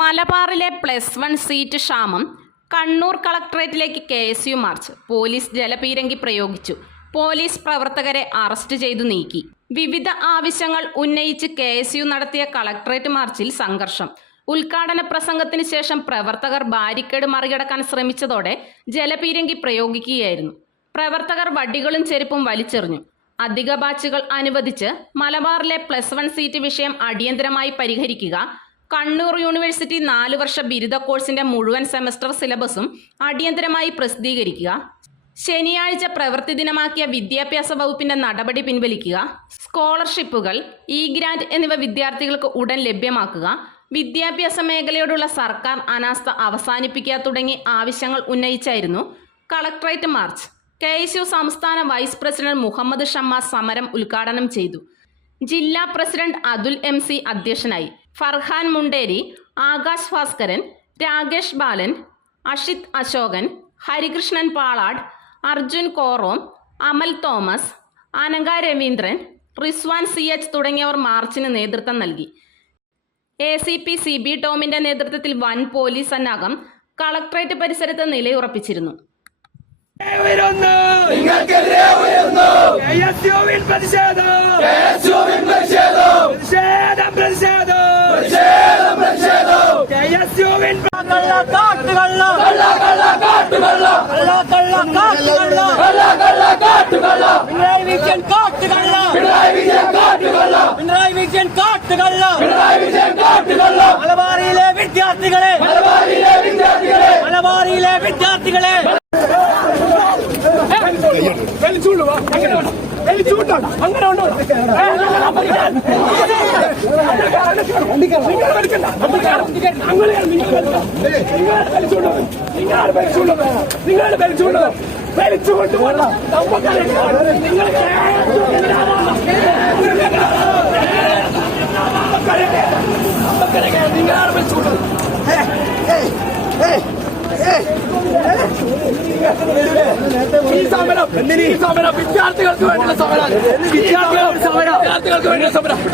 മലബാറിലെ plus one seat ക്ഷാമം Kannur കളക്ടറേറ്റിലേക്ക് K S U march. Police ജലപീരങ്കി പ്രയോഗിച്ചു. പോലീസ് പ്രവർത്തകരെ അറസ്റ്റ് ചെയ്തു നീക്കി. വിവിധ ആവശ്യങ്ങൾ ഉന്നയിച്ച് കെ എസ് യു നടത്തിയ കളക്ടറേറ്റ് മാർച്ചിൽ സംഘർഷം. ഉദ്ഘാടന പ്രസംഗത്തിന് ശേഷം പ്രവർത്തകർ ബാരിക്കേഡ് മറികടക്കാൻ ശ്രമിച്ചതോടെ ജലപീരങ്കി പ്രയോഗിക്കുകയായിരുന്നു. പ്രവർത്തകർ വടികളും ചെരുപ്പും വലിച്ചെറിഞ്ഞു. അധിക ബാച്ചുകൾ അനുവദിച്ച് മലബാറിലെ പ്ലസ് വൺ സീറ്റ് വിഷയം അടിയന്തരമായി പരിഹരിക്കുക കണ്ണൂർ യൂണിവേഴ്സിറ്റി നാല് വർഷ ബിരുദ കോഴ്സിന്റെ മുഴുവൻ സെമസ്റ്റർ സിലബസും അടിയന്തരമായി പ്രസിദ്ധീകരിക്കുക. ശനിയാഴ്ച പ്രവൃത്തി ദിനമാക്കിയ വിദ്യാഭ്യാസ വകുപ്പിന്റെ നടപടി പിൻവലിക്കുക. സ്കോളർഷിപ്പുകൾ ഇ ഗ്രാൻഡ് എന്നിവ വിദ്യാർത്ഥികൾക്ക് ഉടൻ ലഭ്യമാക്കുക. വിദ്യാഭ്യാസ മേഖലയോടുള്ള സർക്കാർ അനാസ്ഥ അവസാനിപ്പിക്കുക തുടങ്ങി ആവശ്യങ്ങൾ ഉന്നയിച്ചായിരുന്നു collectorate march. K S U സംസ്ഥാന വൈസ് പ്രസിഡന്റ് മുഹമ്മദ് ഷമ്മ സമരം ഉദ്ഘാടനം ചെയ്തു. ജില്ലാ പ്രസിഡന്റ് അതുൽ എം സി അധ്യക്ഷനായി. Farhan Munderi Akash Bhaskaran Rakesh Balan Ashith Ashokan Harikrishnan Palad Arjun Korom Amal Thomas Ananga Raveendran Rizwan C H തുടങ്ങിയവർ മാർച്ചിന് നേതൃത്വം നൽകി. A C P C B ടോമിന്റെ നേതൃത്വത്തിൽ വൻ പോലീസ് സന്നാഹം കളക്ട്രേറ്റ് പരിസരത്ത് നിലയുറപ്പിച്ചിരുന്നു. പ്രതിഷേധം പ്രതിഷേധം പ്രതിഷേധം പ്രതിഷേധം പ്രതിഷേധം KSUവിൻ കള്ള കാട്ടുകള്ള. കള്ള കള്ള കാട്ടുകള്ള. കള്ള കള്ള കാട്ടുകള്ള. കള്ള കള്ള കാട്ടുകള്ള. പിണറായി വിജയൻ കാട്ടുകള്ള. പിണറായി വിജയൻ കാട്ടുകള്ള. പിണറായി വിജയൻ കാട്ടുകള്ള. പിണറായി വിജയൻ കാട്ടുകള്ള. മലബാറിയിലെ വിദ്യാർത്ഥികളെ. മലബാറിയിലെ വിദ്യാർത്ഥികളെ. മലബാറിയിലെ വിദ്യാർത്ഥികളെ. അങ്ങനെ ഉണ്ടോ നിങ്ങൾ വലിച്ചുകൊണ്ട് വലിച്ചുകൊണ്ട് നിങ്ങൾ നിങ്ങളാണ് വലിച്ചുകൊണ്ട് ഈ സമരം ഈ സമരം വിദ്യാർത്ഥികൾക്ക് വേണ്ടിയുള്ള സമരം. വിദ്യാർത്ഥികൾക്ക് വേണ്ടിയുള്ള സമരം.